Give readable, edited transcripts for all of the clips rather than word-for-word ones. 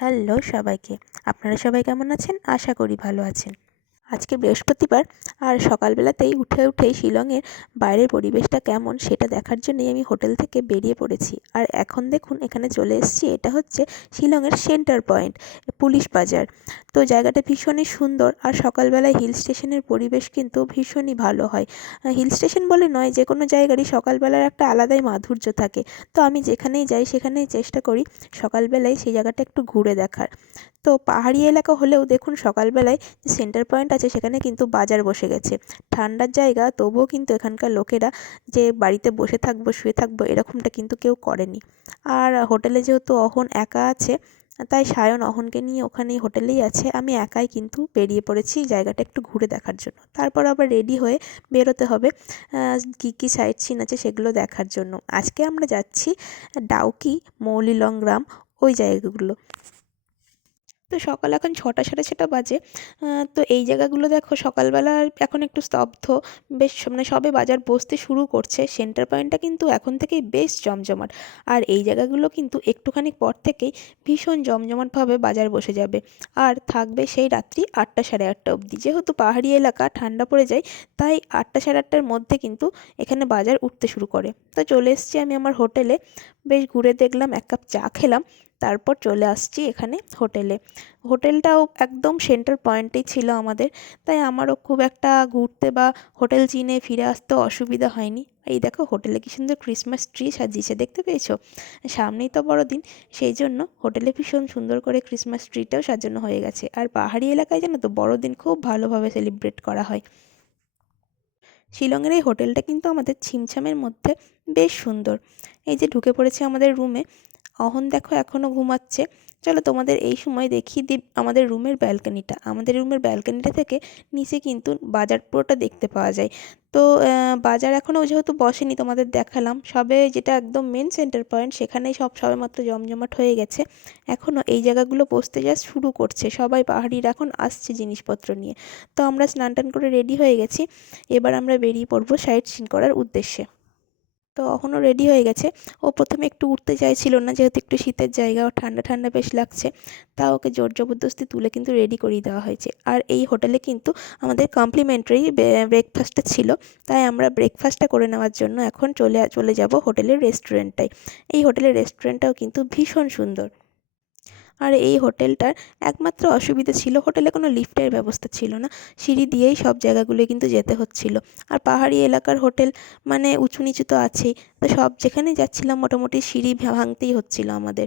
Hello সবাইকে। আপনারা সবাই কেমন আছেন? আশা করি ভালো আছেন। আজকে বৃহস্পতিবার আর সকালবেলাতেই উঠেই শিলংয়ের বাইরের পরিবেশটা কেমন সেটা দেখার জন্যই আমি হোটেল থেকে বেরিয়ে পড়েছি। আর এখন দেখুন এখানে চলে এসেছি, এটা হচ্ছে শিলংয়ের সেন্টার পয়েন্ট, পুলিশ বাজার। তো জায়গাটা ভীষণই সুন্দর আর সকালবেলায় হিল স্টেশনের পরিবেশ কিন্তু ভীষণই ভালো হয়। হিল স্টেশন বলে নয়, যে কোনো জায়গারই সকালবেলার একটা আলাদাই মাধুর্য থাকে। তো আমি যেখানেই যাই সেখানেই চেষ্টা করি সকালবেলায় সেই জায়গাটা একটু ঘুরে দেখার। তো পাহাড়ি এলাকা হলেও দেখুন সকালবেলায় যে সেন্টার পয়েন্ট আছে সেখানে কিন্তু বাজার বসে গেছে। ঠান্ডার জায়গা তবুও কিন্তু এখানকার লোকেরা যে বাড়িতে বসে থাকবো শুয়ে থাকবো এরকমটা কিন্তু কেউ করেনি। আর হোটেলে যেহেতু অহন একা আছে, তাই সায়ন অহনকে নিয়ে ওখানেই হোটেলেই আছে। আমি একাই কিন্তু বেরিয়ে পড়েছি জায়গাটা একটু ঘুরে দেখার জন্য। তারপর আবার রেডি হয়ে বেরোতে হবে কী কী সাইট সিন আছে সেগুলো দেখার জন্য। আজকে আমরা যাচ্ছি ডাউকি, মৌলিলংগ্রাম, ওই জায়গাগুলো। তো সকাল এখন 6টা 6:30 বাজে। তো এই জায়গাগুলো দেখো সকালবেলা এখন একটু স্তব্ধ, বেশ মানে সবে বাজার বসতে শুরু করছে। সেন্টার পয়েন্টটা কিন্তু এখন থেকেই বেশ জমজমাট। আর এই জায়গাগুলো কিন্তু একটুখানি পর থেকেই ভীষণ জমজমাটভাবে বাজার বসে যাবে আর থাকবে সেই রাত্রি 8টা 8:30 অবধি। যেহেতু পাহাড়ি এলাকা ঠান্ডা পড়ে যায়, তাই 8টা 8:30-র মধ্যে কিন্তু এখানে বাজার উঠতে শুরু করে। তো চলে এসেছি আমি আমার হোটেলে, বেশ ঘুরে দেখলাম, 1 কাপ চা খেলাম, তারপর চলে আসছি এখানে হোটেলে। হোটেলটাও একদম সেন্টার পয়েন্টেই ছিল আমাদের, তাই আমারও খুব একটা ঘুরতে বা হোটেল চিনে ফিরে আসতেও অসুবিধা হয়নি। এই দেখো হোটেলে কি সুন্দর ক্রিসমাস ট্রি সাজিয়েছে, দেখতে পেয়েছো? সামনেই তো বড়দিন, সেই জন্য হোটেলে ভীষণ সুন্দর করে ক্রিসমাস ট্রিটাও সাজানো হয়ে গেছে। আর পাহাড়ি এলাকায় জানো তো বড়দিন খুব ভালোভাবে সেলিব্রেট করা হয়। শিলংয়ের এই হোটেলটা কিন্তু আমাদের ছিমছামের মধ্যে বেশ সুন্দর। এই যে ঢুকে পড়েছে আমাদের রুমে, অহন দেখো এখনও ঘুমাচ্ছে। চলো তোমাদের এই সময় দেখিয়ে দিই আমাদের রুমের ব্যালকনিটা। আমাদের রুমের ব্যালকনিটা থেকে নিচে কিন্তু বাজার পুরোটা দেখতে পাওয়া যায়। তো বাজার এখনও যেহেতু বসেনি তোমাদের দেখালাম, সবে যেটা একদম মেন সেন্টার পয়েন্ট সেখানেই সবেমাত্র জমজমাট হয়ে গেছে। এখনও এই জায়গাগুলো বসতে জাস্ট শুরু করছে, সবাই পাহাড়িরা এখন আসছে জিনিসপত্র নিয়ে। তো আমরা স্নান টান করে রেডি হয়ে গেছি, এবার আমরা বেরিয়ে পড়বো সাইট সিন করার উদ্দেশ্যে। তো এখনও রেডি হয়ে গেছে। ও প্রথমে একটু উঠতে চাইছিল না, যেহেতু একটু শীতের জায়গা, ও ঠান্ডা ঠান্ডা বেশ লাগছে। তাও ওকে জোর জবরদস্তি তুলে কিন্তু রেডি করিয়ে দেওয়া হয়েছে। আর এই হোটেলে কিন্তু আমাদের কমপ্লিমেন্টারি ব্রেকফাস্টটা ছিল, তাই আমরা ব্রেকফাস্টটা করে নেওয়ার জন্য এখন চলে যাব হোটেলের রেস্টুরেন্টটায়। এই হোটেলের রেস্টুরেন্টটাও কিন্তু ভীষণ সুন্দর। আর এই হোটেলটার একমাত্র অসুবিধা ছিল হোটেলে কোনো লিফটের ব্যবস্থা ছিল না, সিঁড়ি দিয়েই সব জায়গাগুলোয় কিন্তু যেতে হচ্ছিল। আর পাহাড়ি এলাকার হোটেল মানে উঁচু নিচু তো আছেই, তো সব যেখানেই যাচ্ছিলাম মোটামুটি সিঁড়ি ভাঙতেই হচ্ছিল আমাদের।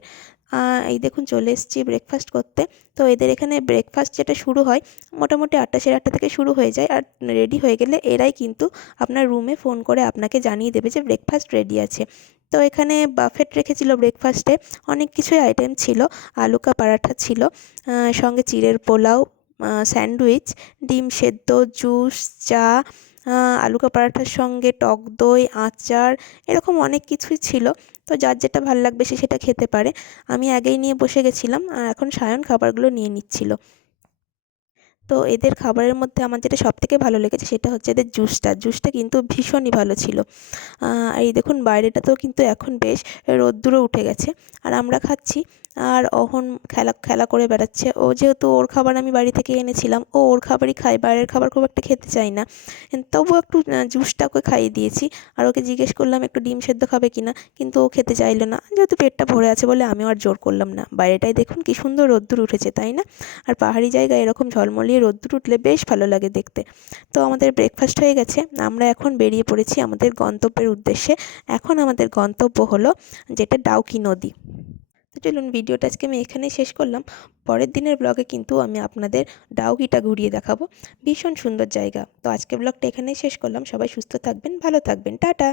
এই দেখুন চলে এসেছি ব্রেকফাস্ট করতে। তো এদের এখানে ব্রেকফাস্ট যেটা শুরু হয় মোটামুটি 8টা 8:30 থেকে শুরু হয়ে যায়। আর রেডি হয়ে গেলে এরাই কিন্তু আপনার রুমে ফোন করে আপনাকে জানিয়ে দেবে যে ব্রেকফাস্ট রেডি আছে। তো এখানে বাফেট রেখেছিল ব্রেকফাস্টে, অনেক কিছুই আইটেম ছিল। আলু কা পরাঠা ছিল, সঙ্গে চিড়ের পোলাও, স্যান্ডউইচ, ডিম সেদ্ধ, জুস, চা, আলু কা পরাঠার সঙ্গে টক দই, আচার, এরকম অনেক কিছুই ছিল। তো যার যেটা ভাল লাগবে সে সেটা খেতে পারে। আমি আগেই নিয়ে বসে গেছিলাম, আর এখন সায়ন খাবারগুলো নিয়ে নিচ্ছিল। তো এদের খাবারের মধ্যে আমার যেটা সবথেকে ভালো লেগেছে সেটা হচ্ছে এদের জুসটা কিন্তু ভীষণই ভালো ছিল। এই দেখুন বাইরেটাতেও কিন্তু এখন বেশ রোদ্দুরও উঠে গেছে, আর আমরা খাচ্ছি। আর অহন খেলা করে বেড়াচ্ছে। ও যেহেতু ওর খাবার আমি বাড়ি থেকে এনেছিলাম, ও ওর খাবারই খায়, বাইরের খাবার খুব একটা খেতে চায় না। তবুও একটু জুসটা ওকে খাইয়ে দিয়েছি। আর ওকে জিজ্ঞেস করলাম একটু ডিম সেদ্ধ খাবে কি না, কিন্তু ও খেতে চাইলো না। যেহেতু পেটটা ভরে আছে বলে আমিও আর জোর করলাম না। বাইরেটায় দেখুন কি সুন্দর রোদ্দুর উঠেছে, তাই না? আর পাহাড়ি জায়গায় এরকম ঝলমলিয়ে রোদ্দুর উঠলে বেশ ভালো লাগে দেখতে। তো আমাদের ব্রেকফাস্ট হয়ে গেছে, আমরা এখন বেরিয়ে পড়েছি আমাদের গন্তব্যের উদ্দেশ্যে। এখন আমাদের গন্তব্য হলো যেটা ডাউকি নদী। তো চলুন ভিডিওটা আজকে আমি এখানেই শেষ করলাম। পরের দিনের ব্লগে কিন্তু আমি আপনাদের ডাউকিটা ঘুরিয়ে দেখাবো, ভীষণ সুন্দর জায়গা। তো আজকের ব্লগটা এখানেই শেষ করলাম। সবাই সুস্থ থাকবেন, ভালো থাকবেন, টাটা।